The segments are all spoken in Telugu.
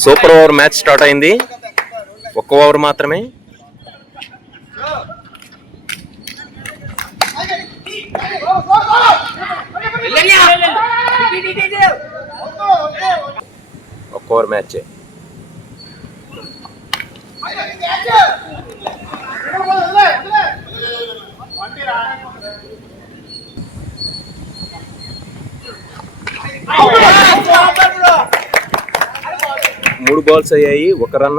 సూపర్ ఓవర్ మ్యాచ్ స్టార్ట్ అయింది. ఒక్క ఓవర్ మాత్రమే. ఒక్క ఓవర్ మ్యాచ్. మూడు బాల్స్ అయ్యాయి, ఒక రన్,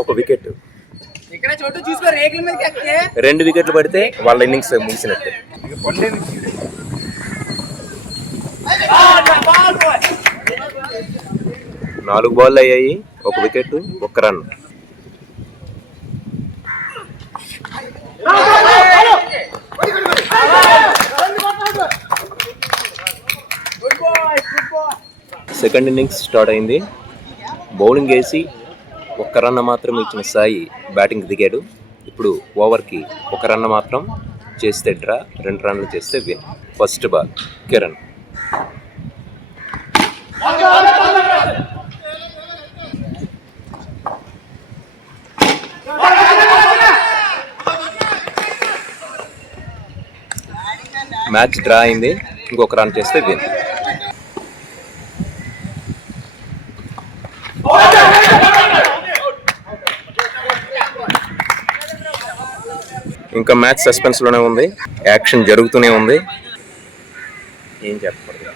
ఒక వికెట్. 2 వికెట్లు పడితే వాళ్ళ ఇన్నింగ్స్ ముగిసినట్టే. 4 బాల్ అయ్యాయి, ఒక వికెట్, ఒక రన్. సెకండ్ ఇన్నింగ్స్ స్టార్ట్ అయింది. బౌలింగ్ వేసి ఒక్క రన్ మాత్రం ఇచ్చిన సాయి బ్యాటింగ్ దిగాడు. ఇప్పుడు ఓవర్కి ఒక రన్ మాత్రం చేస్తే డ్రా, 2 రన్లు చేస్తే win. First ball Kiran. Match draw అయింది, ఇంకొక రన్ చేస్తే విన్. ఇంకా మ్యాచ్ సస్పెన్స్ లోనే ఉంది, యాక్షన్ జరుగుతూనే ఉంది. ఏం చెప్పకూడదు.